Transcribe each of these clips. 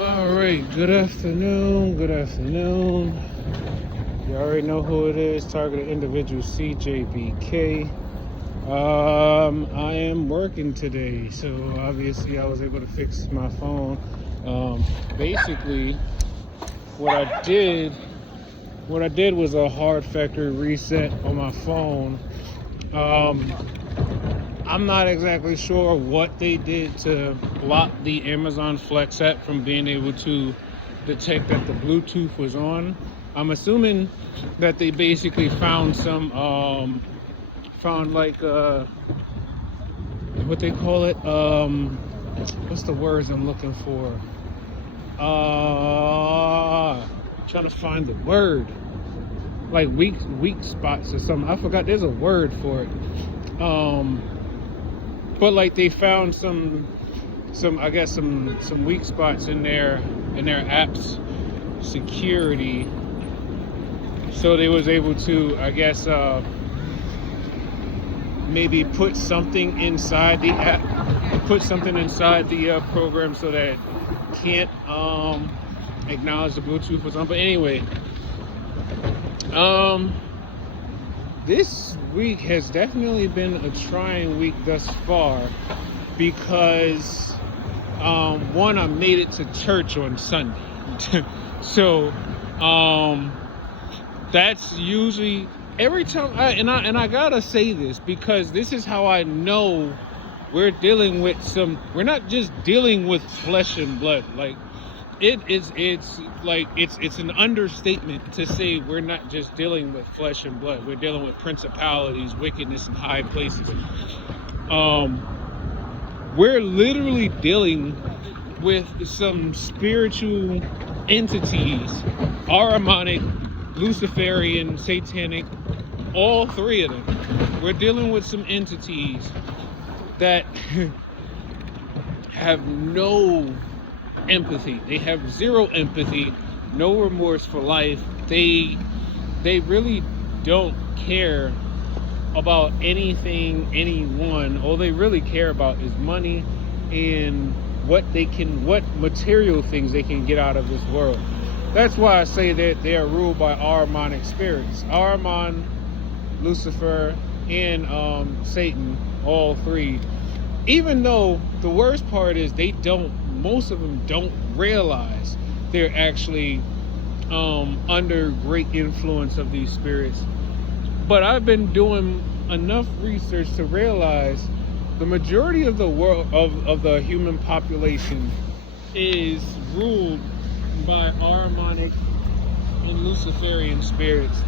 All right, good afternoon. Good afternoon. You already know who it is. Targeted individual CJBK. I am working today, so obviously I was able to fix my phone. Basically, what I did, what I did was a hard factory reset on my phone. Um, I'm not exactly sure what they did to block the Amazon Flex app from being able to detect that the Bluetooth was on. I'm assuming that they basically found some, found like, what they call it, what's the words I'm looking for? Trying to find the word, like weak spots or something. I forgot. There's a word for it. But like they found some I guess some weak spots in their apps security, so they was able to, I guess, maybe put something inside the app, put something inside the program so that it can't acknowledge the Bluetooth was on. But anyway, um this week has definitely been a trying week thus far because one, I made it to church on Sunday. So that's usually every time I gotta say this because this is how I know we're not just dealing with flesh and blood. Like it's an understatement to say we're not just dealing with flesh and blood. We're dealing with principalities, wickedness in high places. We're literally dealing with some spiritual entities, Ahrimanic, Luciferian, Satanic, all three of them. We're dealing with some entities that have no empathy. They have zero empathy, no remorse for life. They really don't care about anything, anyone. All they really care about is money and what material things they can get out of this world. That's why I say that they are ruled by Ahrimanic spirits. Ahriman, Lucifer, and Satan, all three. Even though the worst part is most of them don't realize they're actually under great influence of these spirits. But I've been doing enough research to realize the majority of the world of the human population is ruled by Ahrimanic and Luciferian spirits.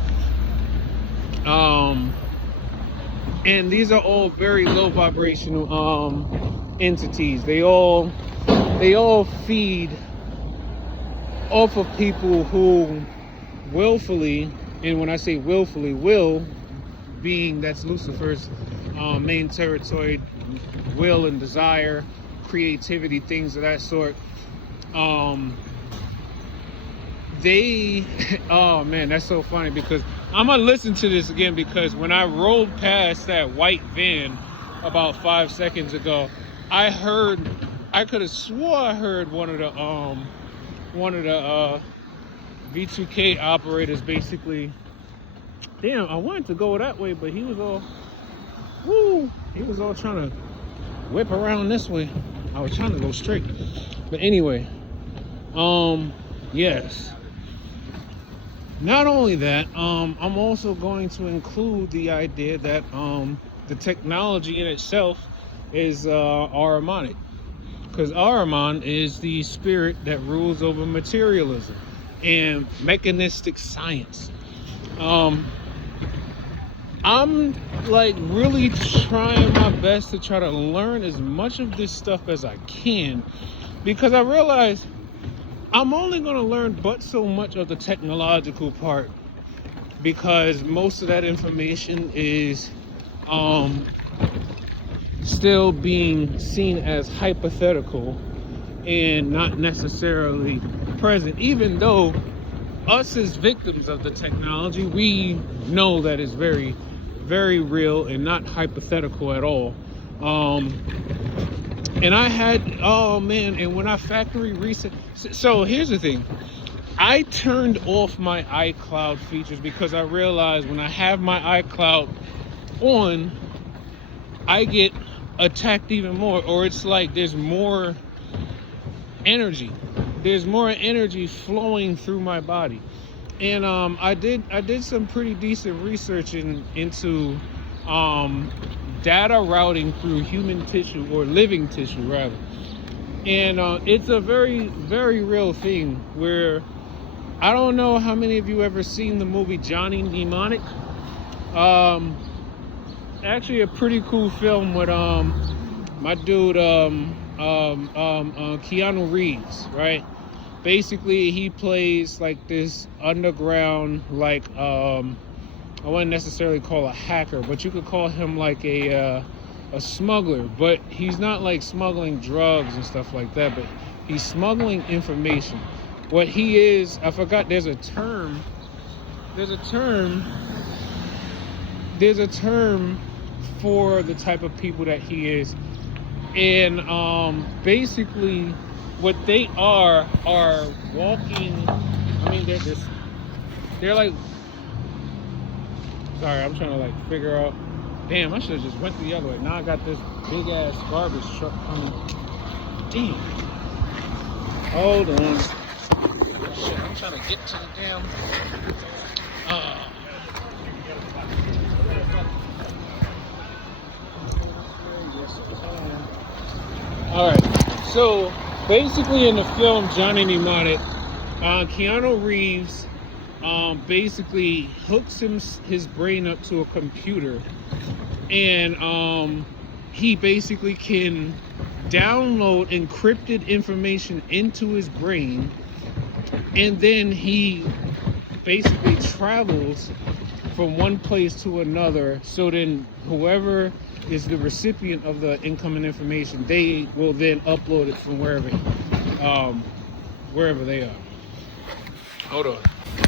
And these are all very low vibrational entities. They all feed off of people who willfully, and when I say willfully, will being that's Lucifer's main territory, will and desire, creativity, things of that sort. Oh man, that's so funny because I'm gonna listen to this again because when I rolled past that white van about 5 seconds ago, I could have swore I heard one of the V2K operators basically. Damn, I wanted to go that way, but he was all trying to whip around this way. I was trying to go straight. But anyway, yes. Not only that, I'm also going to include the idea that the technology in itself is Ahrimanic. Because Ahriman is the spirit that rules over materialism and mechanistic science. I'm like really trying my best to try to learn as much of this stuff as I can, because I realize I'm only going to learn but so much of the technological part, because most of that information is still being seen as hypothetical and not necessarily present, even though us as victims of the technology, we know that it's very, very real and not hypothetical at all. And I had, oh man, and when I factory reset, so here's the thing. I turned off my iCloud features because I realized when I have my iCloud on, I get attacked even more, or it's like there's more energy. There's more energy flowing through my body. And I did some pretty decent research into data routing through human tissue, or living tissue rather. And it's a very, very real thing where, I don't know how many of you ever seen the movie Johnny Mnemonic. Actually a pretty cool film with my dude Keanu Reeves, right? Basically he plays like this underground, like I wouldn't necessarily call a hacker, but you could call him like a smuggler. But he's not like smuggling drugs and stuff like that, but he's smuggling information. What he is, I forgot, there's a term for the type of people that he is. And basically what they are walking, I mean, they're like, sorry, I'm trying to like figure out, damn, I should have just went the other way. Now I got this big ass garbage truck coming. Damn. Hold on. Shit, I'm trying to get to the damn. All right. So basically, in the film Johnny Mnemonic, Keanu Reeves basically hooks his brain up to a computer, and he basically can download encrypted information into his brain, and then he basically travels from one place to another. So then whoever is the recipient of the incoming information, they will then upload it from wherever they are. Hold on.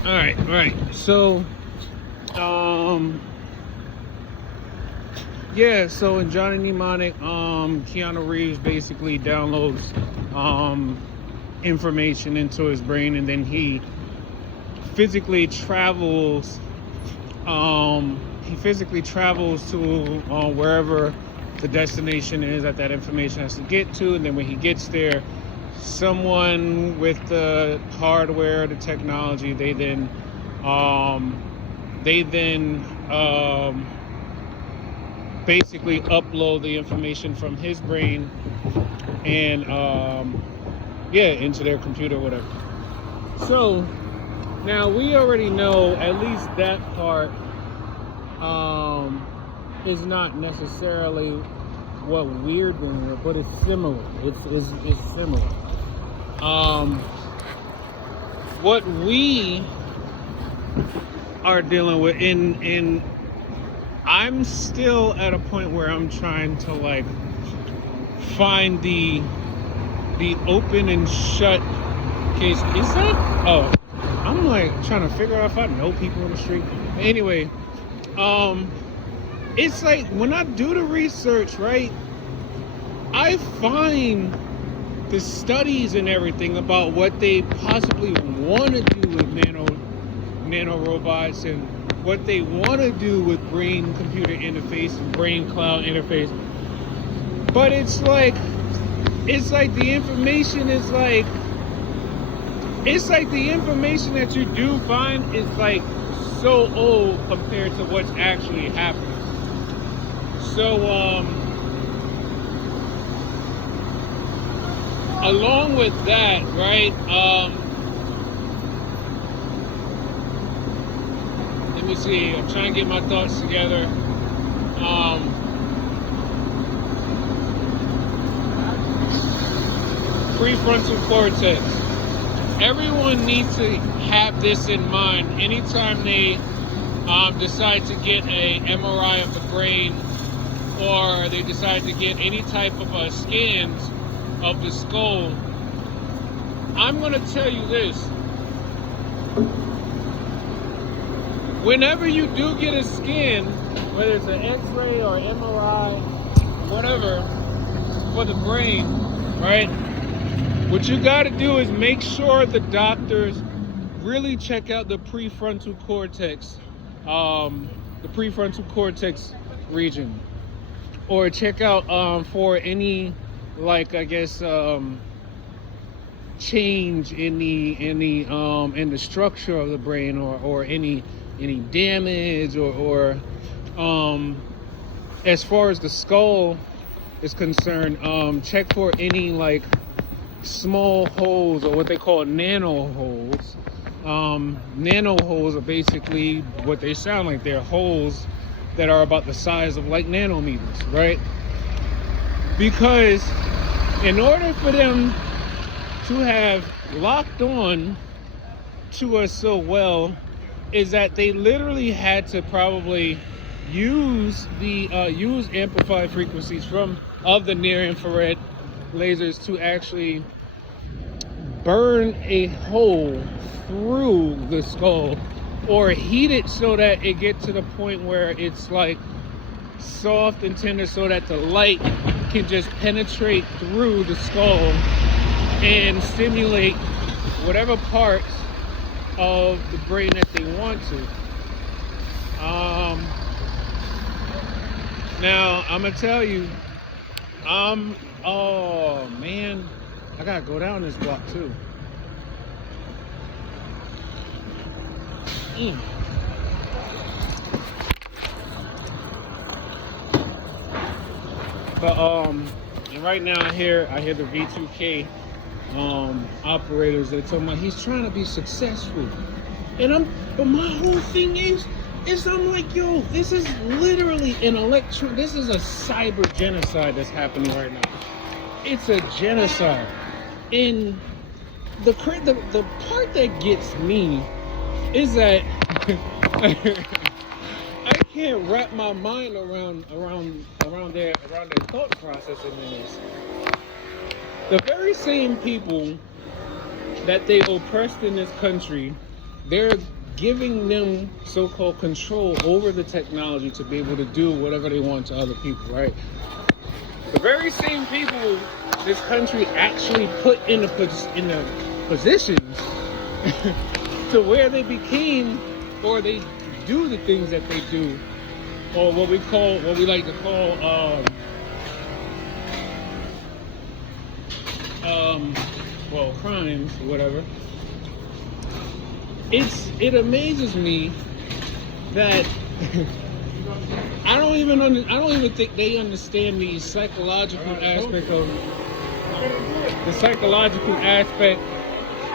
All right. So yeah, so in Johnny Mnemonic, Keanu Reeves basically downloads information into his brain, and then he physically travels to wherever the destination is that information has to get to. And then when he gets there, someone with the hardware, the technology, they then basically upload the information from his brain and into their computer or whatever. So now we already know at least that part is not necessarily what we're doing, but it's similar. It's similar. What we are dealing with, in I'm still at a point where I'm trying to like find the open and shut case. Is that? Oh, I'm like trying to figure out if I know people in the street. Anyway, it's like when I do the research, right, I find the studies and everything about what they possibly want to do with nano robots, and what they want to do with brain computer interface and brain cloud interface. But it's like the information is like, it's like the information that you do find is like so old compared to what's actually happening. So along with that, right, let me see, I'm trying to get my thoughts together. Prefrontal cortex. Everyone needs to have this in mind anytime they decide to get a MRI of the brain, or they decide to get any type of scans of the skull. I'm going to tell you this. Whenever you do get a scan, whether it's an X-ray or MRI, whatever, for the brain, right? What you got to do is make sure the doctors really check out the prefrontal cortex, region, or check out for any, like, I guess, change in the structure of the brain, or any damage, or as far as the skull is concerned, check for any, like, small holes, or what they call nano holes. Nano holes are basically what they sound like. They're holes that are about the size of, like, nanometers, right? Because in order for them to have locked on to us so well, is that they literally had to probably use amplified frequencies of the near infrared lasers to actually burn a hole through the skull, or heat it so that it gets to the point where it's like soft and tender, so that the light can just penetrate through the skull and stimulate whatever parts of the brain that they want to. Now I'm gonna tell you, oh man, I gotta go down this block too. But and right now I hear the V2K operators. They're talking about he's trying to be successful, but my whole thing is I'm like, yo, this is literally this is a cyber genocide that's happening right now. It's a genocide. And the part that gets me is that I can't wrap my mind around their thought process in this. The very same people that they oppressed in this country, they're giving them so-called control over the technology to be able to do whatever they want to other people, right? The very same people this country actually put in the positions to where they became, or they do the things that they do, or what we like to call crimes or whatever. It amazes me that I don't even think they understand the psychological aspect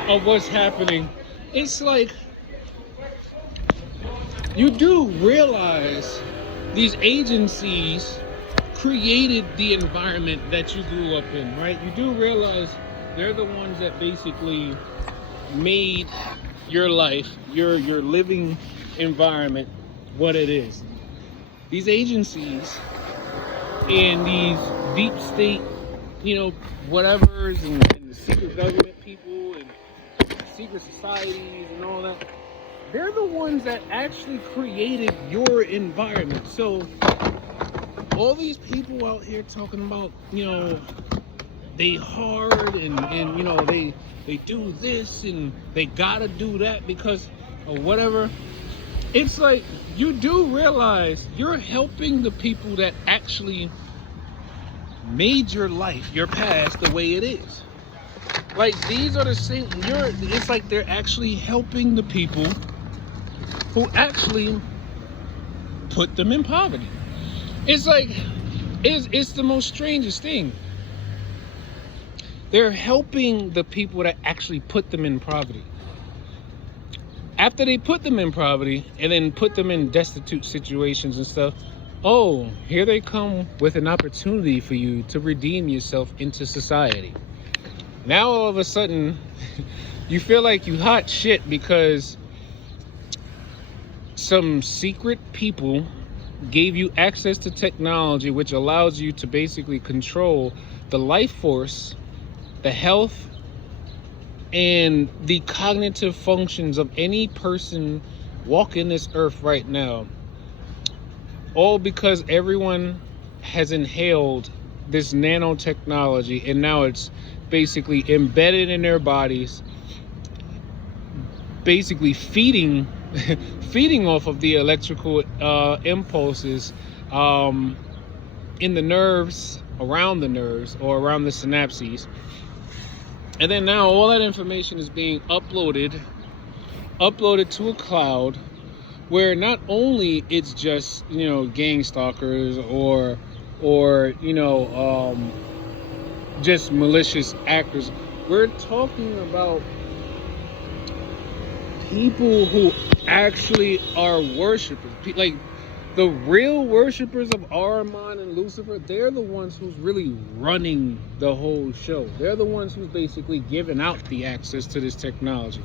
of what's happening. It's like, you do realize these agencies created the environment that you grew up in, right? You do realize they're the ones that basically made your life, your living environment, what it is. These agencies and these deep state, whatevers, and the secret government people and secret societies and all that, they're the ones that actually created your environment. So all these people out here talking about, they hard and they do this and they gotta do that because of whatever. It's like, you do realize you're helping the people that actually made your life, your past, the way it is. Like, these are the same, it's like they're actually helping the people who actually put them in poverty. It's like, it's the most strangest thing. They're helping the people that actually put them in poverty. After they put them in poverty and then put them in destitute situations and stuff, oh, here they come with an opportunity for you to redeem yourself into society. Now all of a sudden, you feel like you hot shit because some secret people gave you access to technology which allows you to basically control the life force, the health, and the cognitive functions of any person walking this earth right now. All because everyone has inhaled this nanotechnology, and now it's basically embedded in their bodies, basically feeding feeding off of the electrical impulses in the nerves, around the nerves, or around the synapses. And then now all that information is being uploaded to a cloud, where not only it's just, gang stalkers or just malicious actors. We're talking about people who actually are worshipers, like the real worshipers of Ahriman and Lucifer. They're the ones who's really running the whole show. They're the ones who's basically giving out the access to this technology.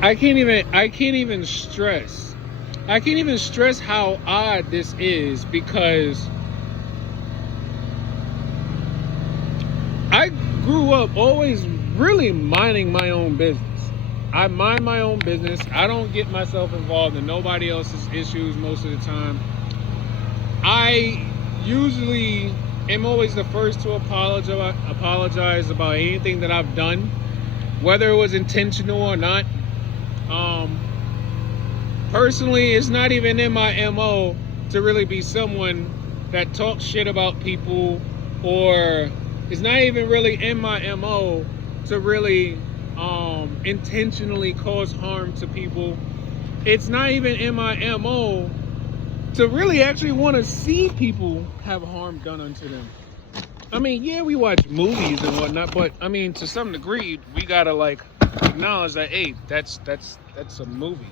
I can't even stress how odd this is, because I grew up always really minding my own business. I mind my own business. I don't get myself involved in nobody else's issues most of the time. I usually am always the first to apologize about anything that I've done, whether it was intentional or not. Personally, it's not even in my MO to really be someone that talks shit about people, or it's not even really in my MO to really intentionally cause harm to people. It's not even in my MO to really actually want to see people have harm done unto them. I mean, yeah, we watch movies and whatnot, but I mean, to some degree, we gotta acknowledge that, hey, that's a movie,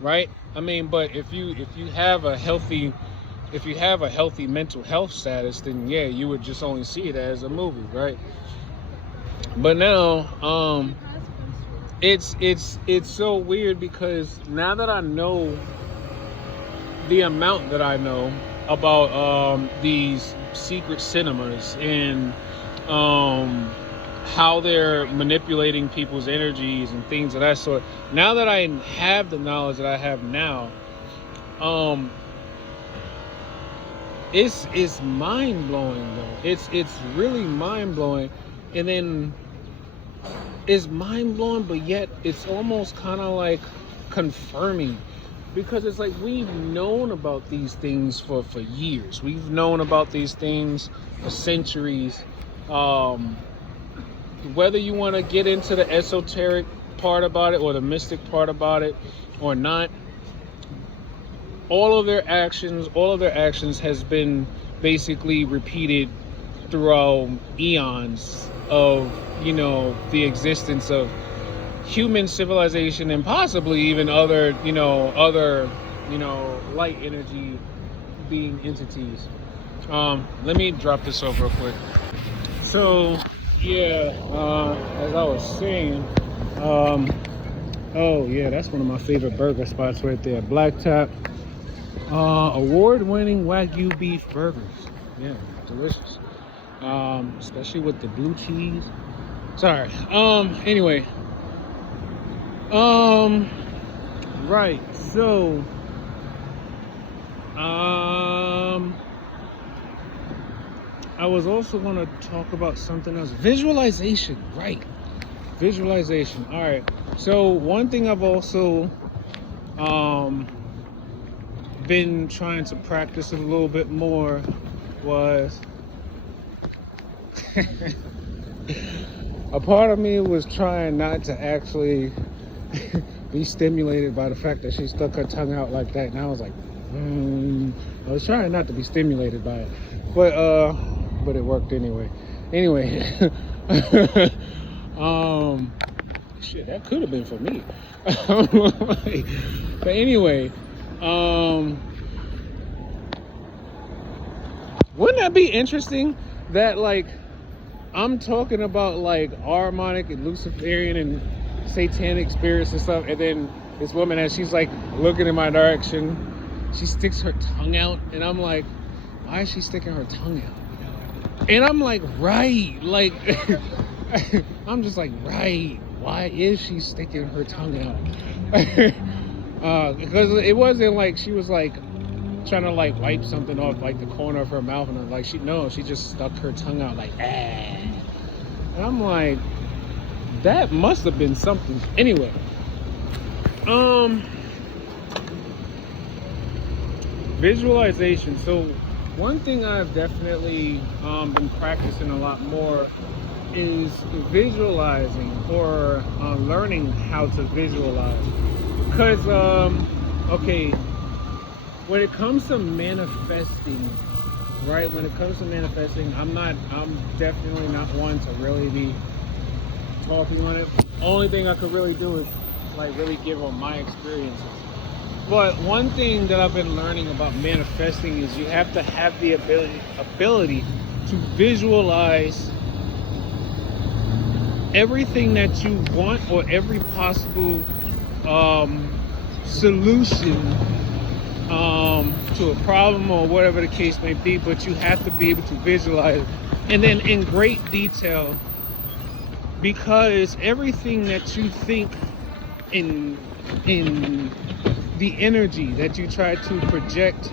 right? I mean, but if you have a healthy mental health status, then yeah, you would just only see it as a movie, right? But now, it's so weird, because now that I know the amount that I know about these secret cinemas and how they're manipulating people's energies and things of that sort, now that I have the knowledge that I have now, it's mind-blowing though. It's really mind-blowing. And then it's mind-blowing, but yet it's almost kind of like confirming, because it's like we've known about these things for years. We've known about these things for centuries. Whether you want to get into the esoteric part about it or the mystic part about it or not, all of their actions has been basically repeated throughout eons of the existence of human civilization, and possibly even other light energy being entities. Let me drop this off real quick. So yeah, as I was saying, oh yeah, that's one of my favorite burger spots right there, Blacktop. Award-winning Wagyu beef burgers. Yeah, delicious. Especially with the blue cheese. Sorry. Anyway. Right. So. I was also going to talk about something else. Visualization. Right. Visualization. All right. So one thing I've also been trying to practice a little bit more was a part of me was trying not to actually be stimulated by the fact that she stuck her tongue out like that, and I was like, I was trying not to be stimulated by it, but it worked anyway. Shit, that could have been for me. But anyway, wouldn't that be interesting that I'm talking about Ahrimanic and Luciferian and satanic spirits and stuff, and then this woman, as she's looking in my direction, she sticks her tongue out, and I'm like, why is she sticking her tongue out? And I'm like, right, I'm just like, right, why is she sticking her tongue out? Because it wasn't like she was trying to like wipe something off like the corner of her mouth, and I'm like, she just stuck her tongue out like, ah. And I'm like, that must have been something. Anyway, visualization. So one thing I've definitely been practicing a lot more is visualizing, or learning how to visualize. Because okay, when it comes to manifesting, right? When it comes to manifesting, I'm definitely not one to really be talking on it. Only thing I could really do is like really give on my experiences. But one thing that I've been learning about manifesting is you have to have the ability to visualize everything that you want, or every possible solution to a problem, or whatever the case may be. But you have to be able to visualize, and then in great detail, because everything that you think in the energy that you try to project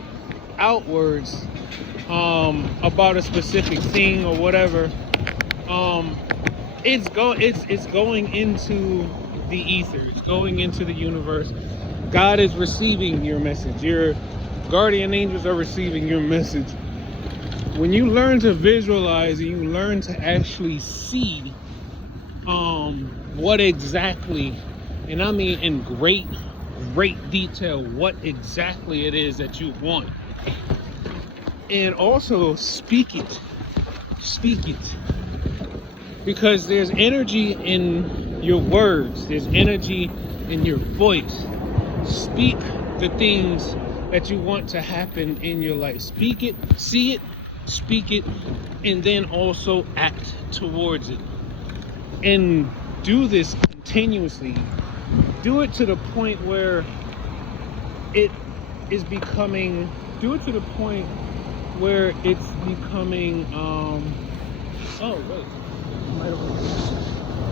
outwards about a specific thing or whatever, it's going into the ether, it's going into the universe. God is receiving your message. Your guardian angels are receiving your message. When you learn to visualize and you learn to actually see what exactly, and I mean in great detail, what exactly it is that you want, and also speak it, because there's energy in your words, there's energy in your voice. Speak the things that you want to happen in your life. Speak it, see it, speak it, and then also act towards it. And do this continuously. Do it to the point where it is becoming, do it to the point where it's becoming,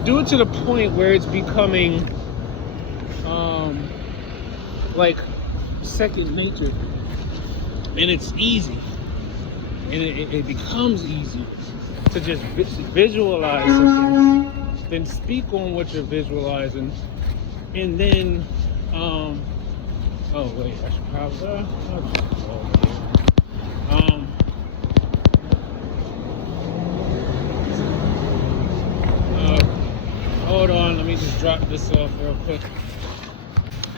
do it to the point where it's becoming, like second nature, and it's easy, and it becomes easy to just visualize something, then speak on what you're visualizing, and then oh wait, I should probably hold on, let me just drop this off real quick.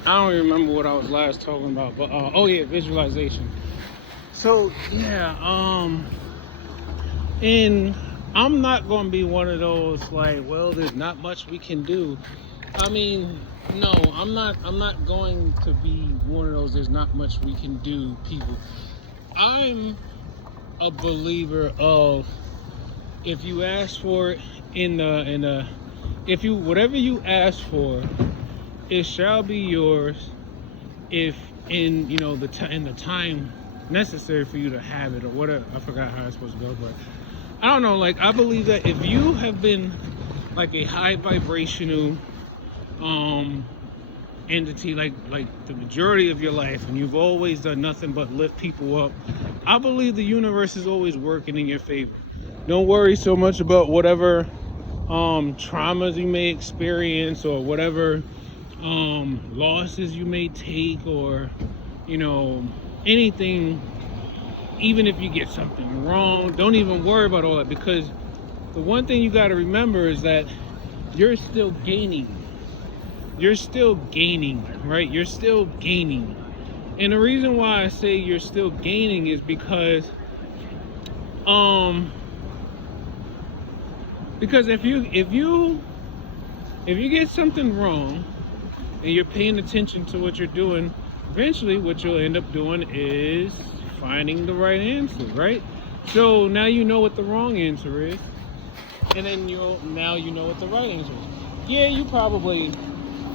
I don't even remember what I was last talking about, but oh yeah, visualization. So yeah, and I'm not gonna be one of those like, well, there's not much we can do. I mean, no, I'm not going to be one of those there's not much we can do people. I'm a believer of, if you ask for it if you, whatever you ask for, it shall be yours, if in, you know, in the time necessary for you to have it, or whatever. I forgot how it's supposed to go, but I don't know. Like, I believe that if you have been like a high vibrational entity, like the majority of your life, and you've always done nothing but lift people up, I believe the universe is always working in your favor. Don't worry so much about whatever traumas you may experience, or whatever losses you may take, or, you know, anything. Even if you get something wrong, don't even worry about all that, because the one thing you got to remember is that you're still gaining. You're still gaining, right? You're still gaining. And the reason why I say you're still gaining is because if you get something wrong and you're paying attention to what you're doing, eventually what you'll end up doing is finding the right answer, right? So now you know what the wrong answer is, and then now you know what the right answer is. Yeah, you probably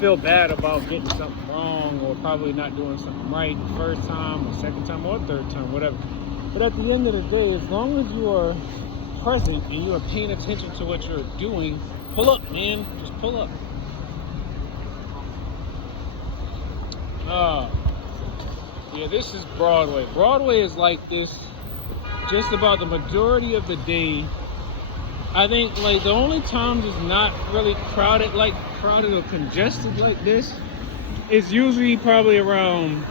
feel bad about getting something wrong, or probably not doing something right the first time or second time or third time, whatever. But at the end of the day, as long as you are present and you are paying attention to what you're doing, pull up, man. Just pull up. Yeah, this is Broadway. Broadway is like this just about the majority of the day. I think like the only times it's not really crowded or congested like this is usually probably around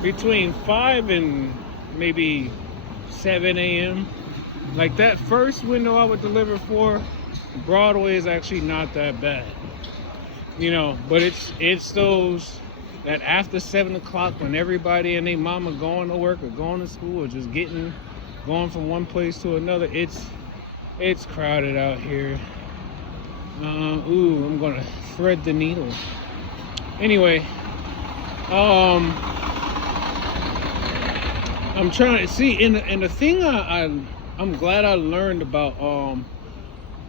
between 5 and maybe 7 a.m. Like that first window I would deliver for, Broadway is actually not that bad. You know, but it's those that after 7 o'clock when everybody and their mama going to work or going to school or just going from one place to another, it's crowded out here. Ooh, I'm gonna thread the needle. Anyway, I'm trying to see, and the thing I'm glad I learned about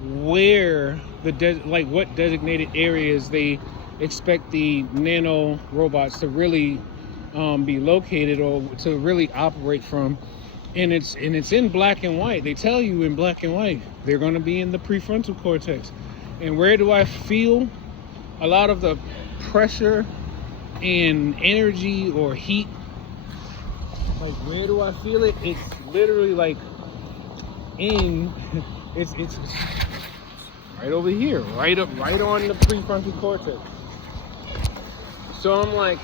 where what designated areas they expect the nano robots to really be located or to really operate from, and it's in black and white. They tell you in black and white they're going to be in the prefrontal cortex. And where do I feel a lot of the pressure and energy or heat? Like, where do I feel it? It's literally like it's right over here, right on the prefrontal cortex. So I'm like,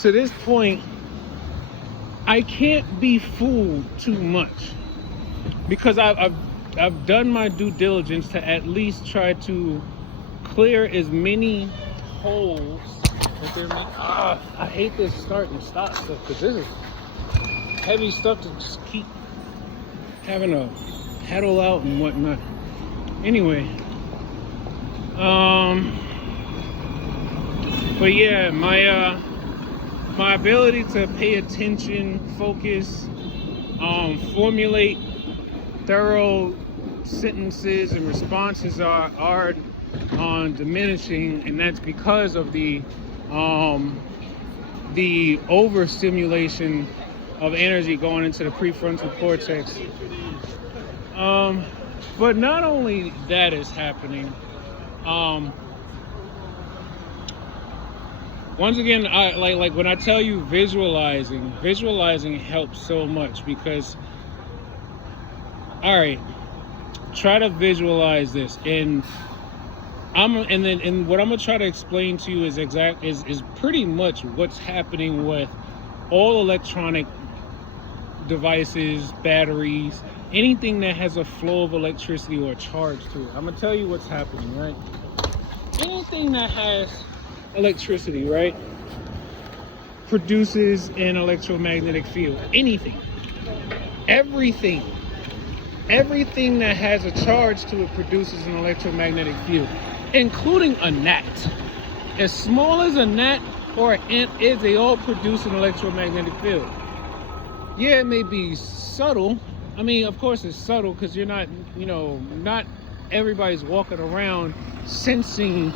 to this point, I can't be fooled too much because I've done my due diligence to at least try to clear as many holes that there may. I hate this start and stop stuff because this is heavy stuff to just keep having to pedal out and whatnot. Anyway, but yeah, my ability to pay attention, focus, formulate thorough sentences and responses are diminishing, and that's because of the overstimulation of energy going into the prefrontal cortex. But not only that is happening, once again, I like when I tell you visualizing helps so much because, all right, try to visualize this, and what I'm gonna try to explain to you is pretty much what's happening with all electronic devices, batteries, anything that has a flow of electricity or charge to it. I'm gonna tell you what's happening, right? Anything that has electricity, right, produces an electromagnetic field. Everything that has a charge to it produces an electromagnetic field, including a gnat. As small as a gnat or an ant is, they all produce an electromagnetic field. Yeah, it may be subtle. I mean, of course it's subtle because you're not everybody's walking around sensing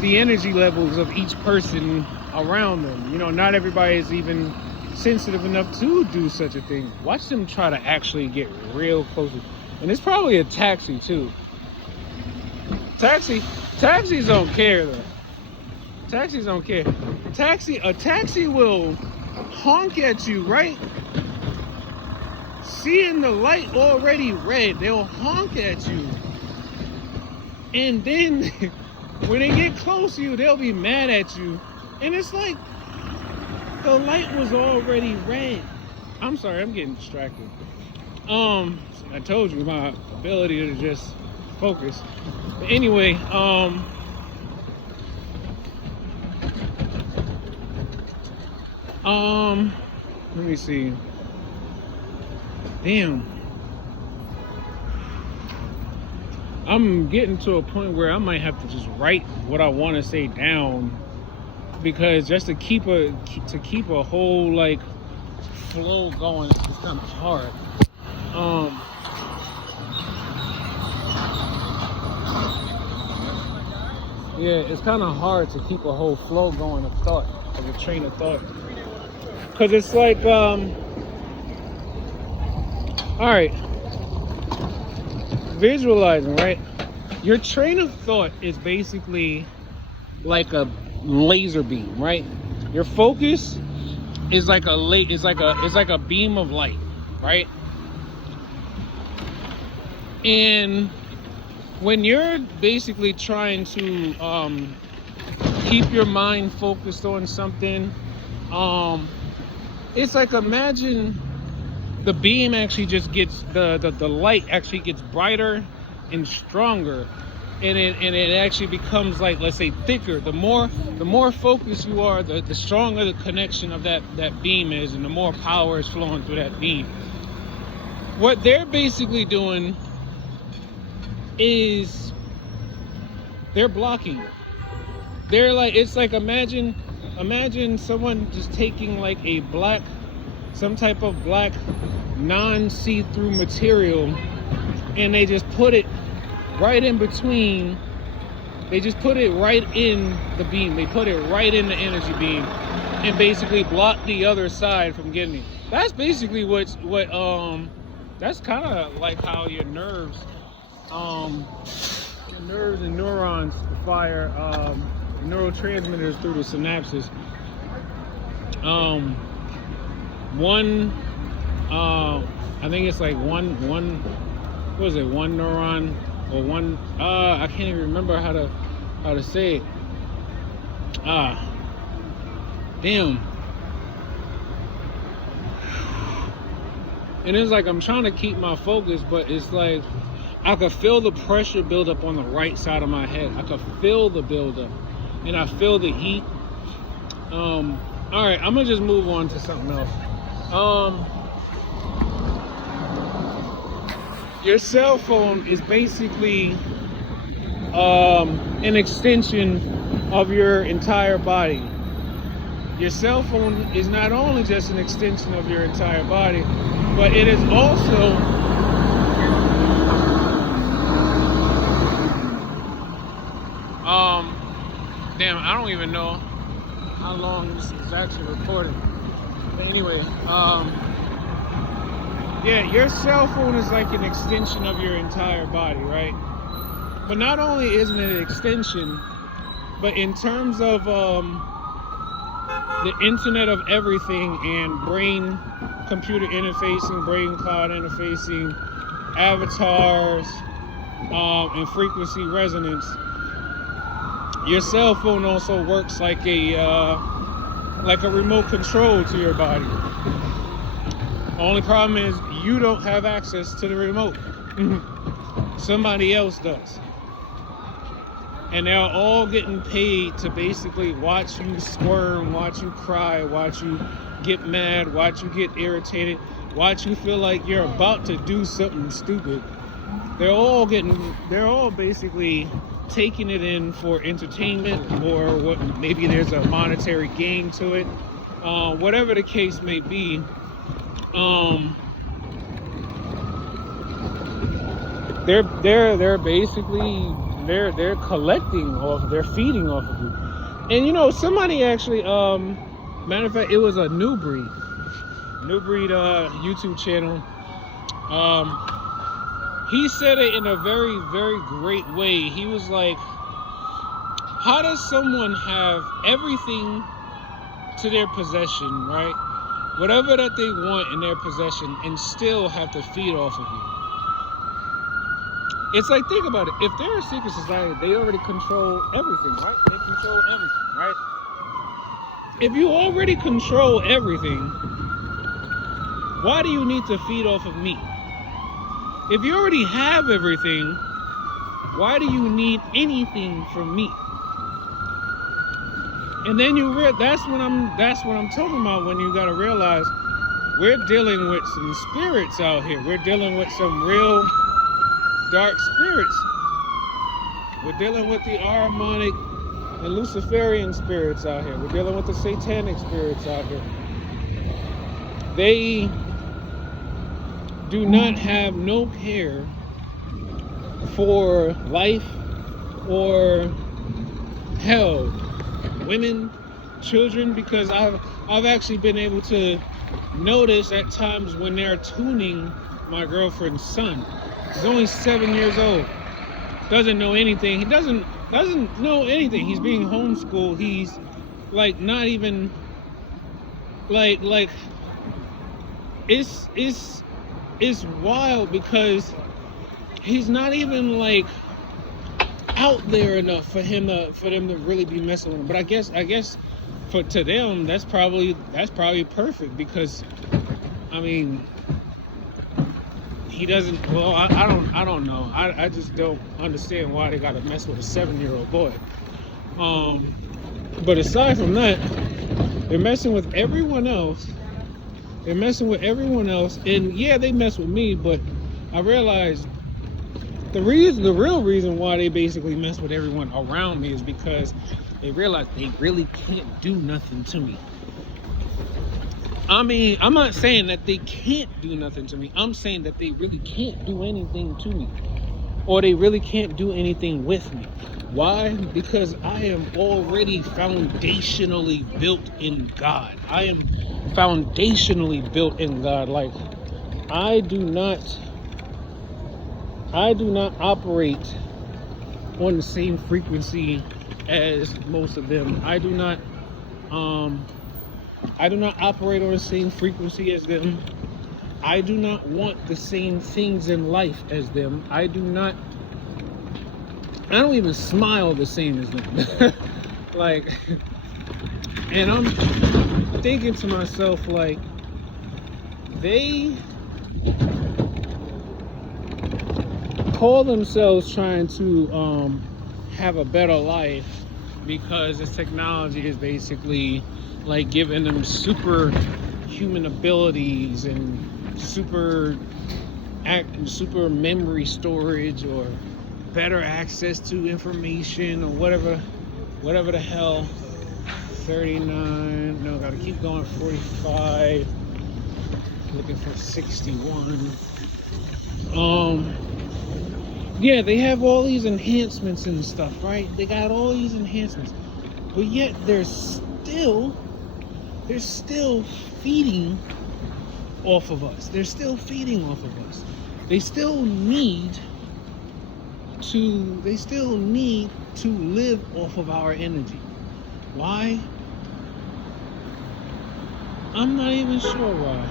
the energy levels of each person around them. Not everybody is even sensitive enough to do such a thing. Watch them try to actually get real close. And it's probably a taxi too. Taxis don't care though. Taxis don't care. A taxi will honk at you, right? Seeing the light already red, they'll honk at you. And then when they get close to you, they'll be mad at you. And it's like, the light was already red. I'm sorry, I'm getting distracted. I told you my ability to just focus. But anyway, let me see. Damn. I'm getting to a point where I might have to just write what I want to say down, because just to keep a whole like flow going is kind of hard. Yeah, it's kind of hard to keep a whole flow going of thought, of a train of thought, because it's like all right, visualizing, right? Your train of thought is basically like a laser beam, right? Your focus is like a light, it's like a beam of light, right? And when you're basically trying to keep your mind focused on something, it's like, imagine the beam actually just gets the light actually gets brighter and stronger, and it actually becomes, like, let's say, thicker. The more focused you are, the stronger the connection of that beam is, and the more power is flowing through that beam. What they're basically doing is they're blocking. They're like, it's like, imagine someone just taking like some type of black non-see-through material, and they just put it right in between. They just put it right in the beam. They put it right in the energy beam, and basically block the other side from getting it. That's basically what that's kind of like how your nerves and neurons fire neurotransmitters through the synapses. I think it's like one what is it, one neuron, or one I can't even remember how to say it. Damn. And it's like, I'm trying to keep my focus, but it's like I could feel the pressure build up on the right side of my head. I could feel the build up, and I feel the heat. All right, I'm gonna just move on to something else. Your cell phone is basically an extension of your entire body. Your cell phone is not only just an extension of your entire body, but it is also damn, I don't even know how long this is actually recording. But anyway, yeah, your cell phone is like an extension of your entire body, right? But not only isn't it an extension, but in terms of the Internet of Everything and brain computer interfacing, brain cloud interfacing, avatars, and frequency resonance, your cell phone also works like a remote control to your body. The only problem is you don't have access to the remote. Somebody else does. And they're all getting paid to basically watch you squirm, watch you cry, watch you get mad, watch you get irritated, watch you feel like you're about to do something stupid. They're all basically taking it in for entertainment, or what, maybe there's a monetary gain to it. Whatever the case may be, they're basically they're collecting off, they're feeding off of you. And you know, somebody actually, matter of fact, it was a New Breed YouTube channel. He said it in a very, very great way. He was like, how does someone have everything to their possession, right? Whatever that they want in their possession, and still have to feed off of you? It's like, think about it. If they're a secret society, they already control everything, right? They control everything, right? If you already control everything, why do you need to feed off of me? If you already have everything, why do you need anything from me? And then that's what I'm talking about, when you gotta realize we're dealing with some spirits out here. We're dealing with some real dark spirits. We're dealing with the Ahrimanic and Luciferian spirits out here. We're dealing with the satanic spirits out here. They do not have no care for life or hell, women, children, because I've actually been able to notice at times when they're tuning my girlfriend's son. He's only 7 years old. Doesn't know anything. He doesn't know anything. He's being homeschooled. He's like not even like it's wild because he's not even like out there enough for them to really be messing with him. But I guess to them that's probably perfect, because I mean he doesn't. Well, I don't know. I just don't understand why they gotta mess with a 7-year-old boy. But aside from that, they're messing with everyone else. And yeah, they mess with me, but I realized the real reason why they basically mess with everyone around me is because they realize they really can't do nothing to me. I mean, I'm not saying that they can't do nothing to me. I'm saying that they really can't do anything to me, or they really can't do anything with me. Why? Because I am already foundationally built in God. I am foundationally built in God. Like, I do not operate on the same frequency as most of them. I do not operate on the same frequency as them. I do not want the same things in life as them. I don't even smile the same as them. Like, and I'm thinking to myself, like, they call themselves trying to have a better life because this technology is basically like giving them superhuman abilities and super memory storage, or better access to information, or whatever the hell. 39, no, gotta keep going. 45, looking for 61. Yeah, they have all these enhancements and stuff, right? They got all these enhancements, but yet they're still feeding off of us. They still need to live off of our energy. Why? I'm not even sure why.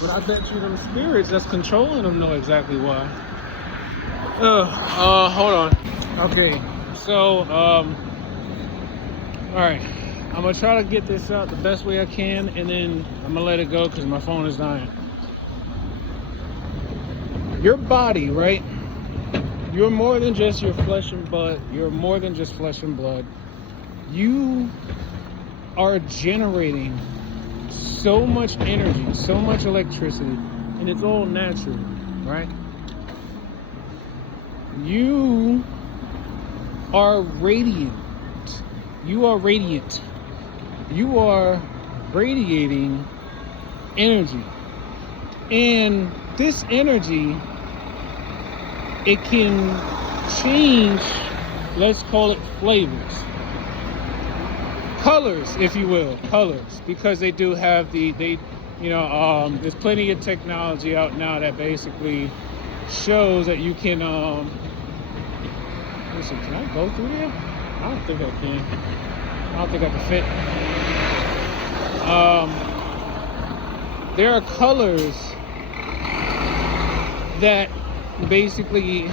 But I bet you them spirits that's controlling them know exactly why. Hold on. Okay, so, alright. I'm gonna try to get this out the best way I can, and then I'm gonna let it go because my phone is dying. Your body, right? You're more than just your flesh and blood. You're more than just flesh and blood. You are generating so much energy, so much electricity, and it's all natural, right? You are radiant. You are radiant. You are radiating energy. And this energy, it can change, let's call it flavors. Colors, if you will, colors, because they do have there's plenty of technology out now that basically shows that you can, listen, can I go through there? I don't think I can. I don't think I can fit. There are colors that basically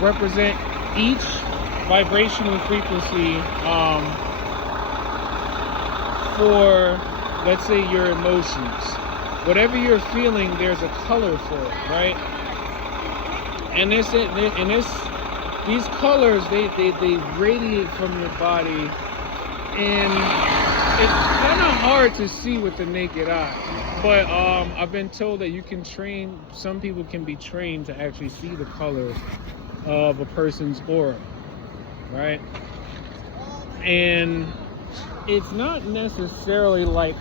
represent each vibrational frequency for, let's say, your emotions. Whatever you're feeling, there's a color for it, right? And these colors, they radiate from your body, and it's kind of hard to see with the naked eye. But I've been told that some people can be trained to actually see the color of a person's aura, right? And it's not necessarily like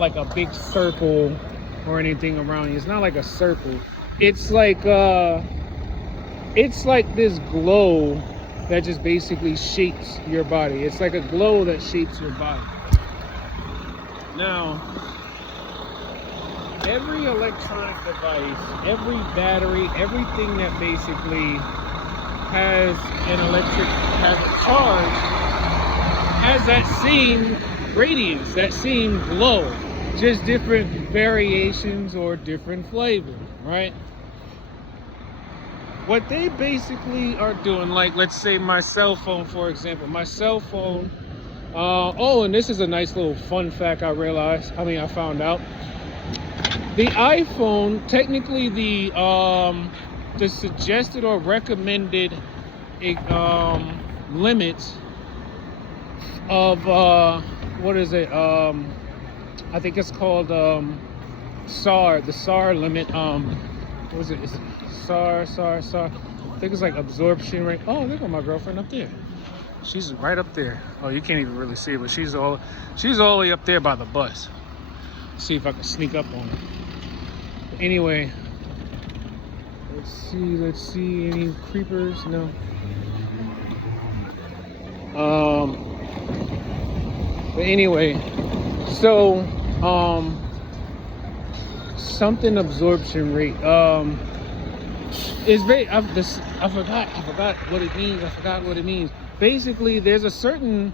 a big circle or anything around you. It's not like a circle. It's like this glow that just basically shapes your body. It's like a glow that shapes your body. Now, every electronic device, every battery, everything that basically has a charge, has that same radiance, that same glow, just different variations or different flavors, right? What they basically are doing, like let's say my cell phone, for example, my cell phone, oh, and this is a nice little fun fact I found out. The iPhone, technically the suggested or recommended limit of what is it? I think it's called SAR, the SAR limit. What was it? Is it SAR? I think it's like absorption rate. Oh, look at my girlfriend up there. She's right up there. Oh, you can't even really see it, but she's all the way up there by the bus. See if I can sneak up on her. But anyway, let's see any creepers? No. But anyway, so something absorption rate is very, I forgot what it means. I forgot what it means. Basically, there's a certain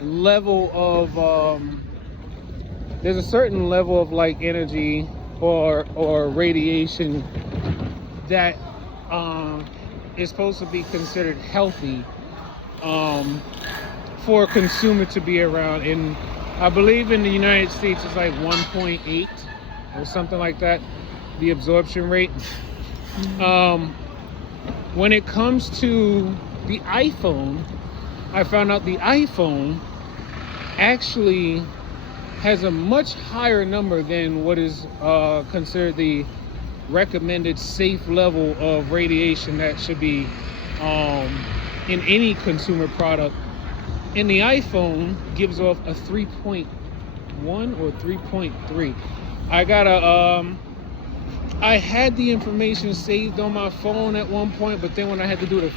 level of like energy or radiation that is supposed to be considered healthy for a consumer to be around. And I believe in the United States it's like 1.8 or something like that, the absorption rate. When it comes to the iPhone, I found out the iPhone actually has a much higher number than what is considered the recommended safe level of radiation that should be in any consumer product. And the iPhone gives off a 3.1 or 3.3. I had the information saved on my phone at one point, but then when I had to do the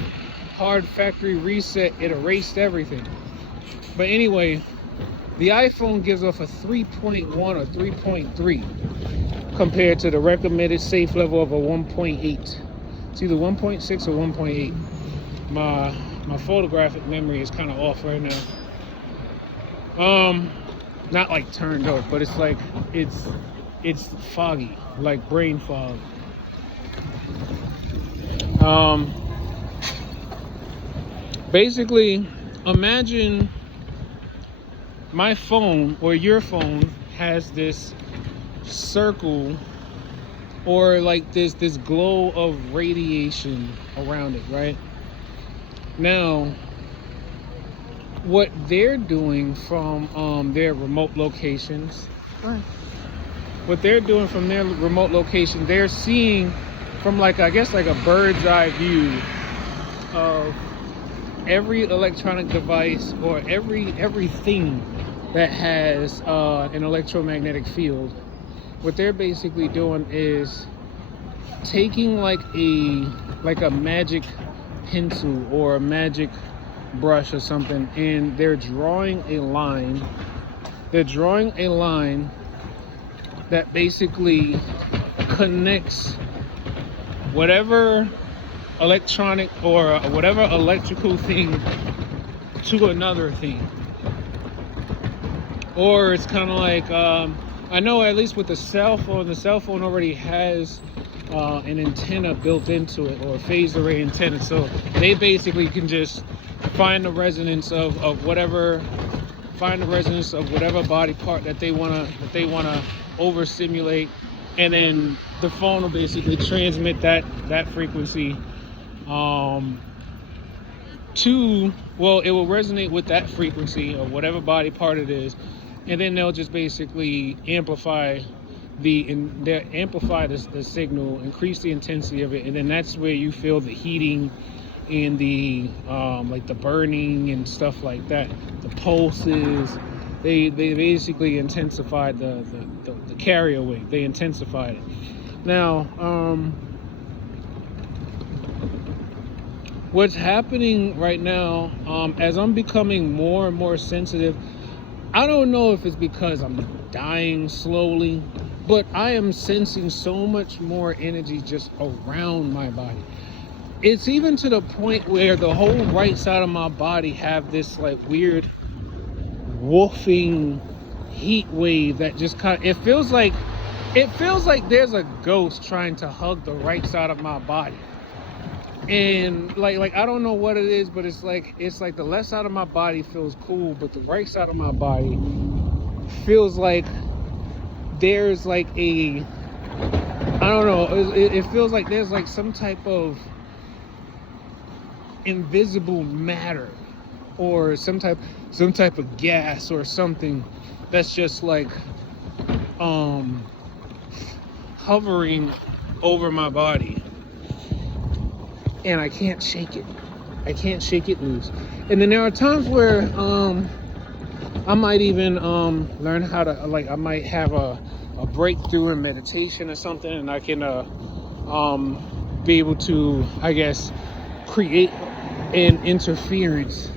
hard factory reset, it erased everything. But anyway, the iPhone gives off a 3.1 or 3.3 compared to the recommended safe level of a 1.8. It's either 1.6 or 1.8. My photographic memory is kind of off right now. Not like turned off, but it's like it's foggy, like brain fog. Basically, imagine my phone or your phone has this circle or like this glow of radiation around it, right? Now, what they're doing from their remote locations, they're seeing from like, I guess like a bird's eye view of every electronic device or everything that has an electromagnetic field. What they're basically doing is taking like a magic pencil or a magic brush or something, and they're drawing a line that basically connects whatever electronic or whatever electrical thing to another thing. Or it's kind of like I know at least with the cell phone already has an antenna built into it, or a phased array antenna, so they basically can just find the resonance of whatever body part that they wanna overstimulate, and then the phone will basically transmit that frequency it will resonate with that frequency of whatever body part it is, and then they'll just basically amplify the signal, increase the intensity of it, and then that's where you feel the heating and the like the burning and stuff like that, the pulses. They basically intensified the carrier wave. They intensified it. Now, what's happening right now, as I'm becoming more and more sensitive, I don't know if it's because I'm dying slowly, but I am sensing so much more energy just around my body. it's even to the point where the whole right side of my body have this like weird wolfing heat wave that just kind of, it feels like there's a ghost trying to hug the right side of my body. And like I don't know what it is, but it's like the left side of my body feels cool, but the right side of my body feels like there's like a, I don't know, it feels like there's like some type of invisible matter or some type of gas or something that's just like hovering over my body, and I can't shake it. I can't shake it loose. And then there are times where I might even learn how to, like, I might have a breakthrough in meditation or something, and I can be able to, I guess, create an interference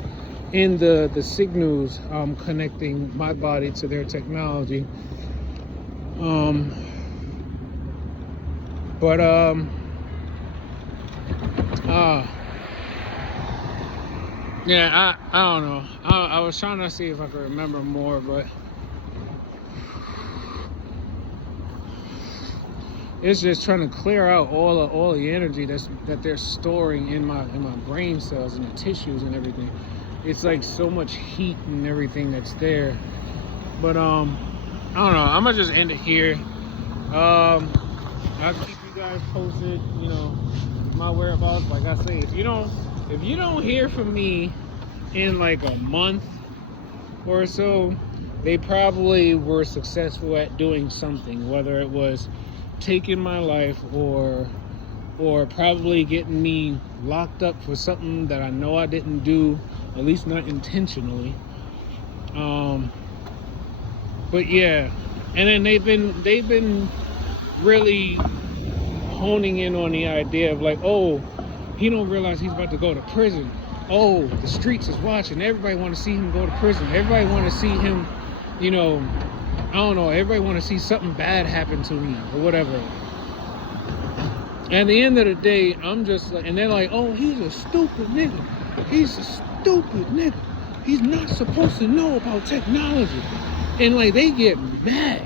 in the signals connecting my body to their technology. Yeah, I don't know. I was trying to see if I could remember more, but it's just trying to clear out all the energy that they're storing in my brain cells and the tissues and everything. It's like so much heat and everything that's there. But I don't know. I'm gonna just end it here. I'll keep you guys posted, you know, my whereabouts. Like I say, if you don't hear from me in like a month or so, they probably were successful at doing something, whether it was taking my life or probably getting me locked up for something that I know I didn't do, at least not intentionally. But yeah, and then they've been really honing in on the idea of like, oh, he don't realize he's about to go to prison. Oh, the streets is watching. Everybody want to see him go to prison. Everybody want to see him, you know, I don't know. Everybody want to see something bad happen to me or whatever. At the end of the day, I'm just like, and they're like, oh, he's a stupid nigga. He's a stupid nigga. He's not supposed to know about technology. And like, they get mad.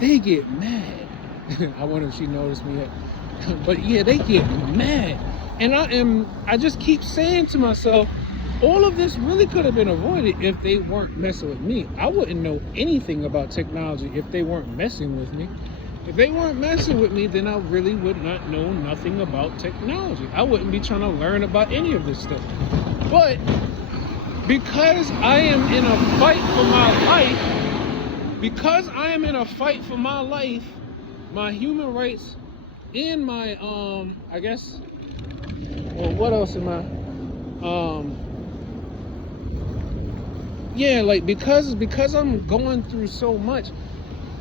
They get mad. I wonder if she noticed me yet. But yeah, they get mad. And I just keep saying to myself, all of this really could have been avoided if they weren't messing with me. I wouldn't know anything about technology if they weren't messing with me. If they weren't messing with me, then I really would not know nothing about technology. I wouldn't be trying to learn about any of this stuff. But because I am in a fight for my life, my human rights and my I guess, well, what else am I? Yeah, like because I'm going through so much,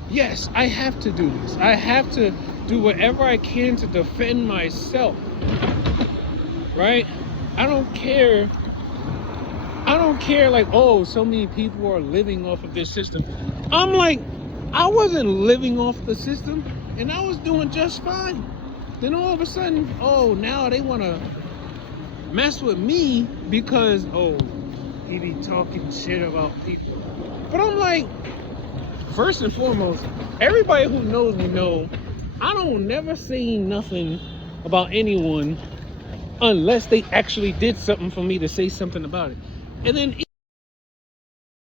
yes, I have to do this. I have to do whatever I can to defend myself. Right? I don't care like, oh, so many people are living off of this system. I'm like, I wasn't living off the system and I was doing just fine. Then all of a sudden, oh, now they want to mess with me because, oh, he be talking shit about people. But I'm like, first and foremost, everybody who knows me know I don't never say nothing about anyone unless they actually did something for me to say something about it. And then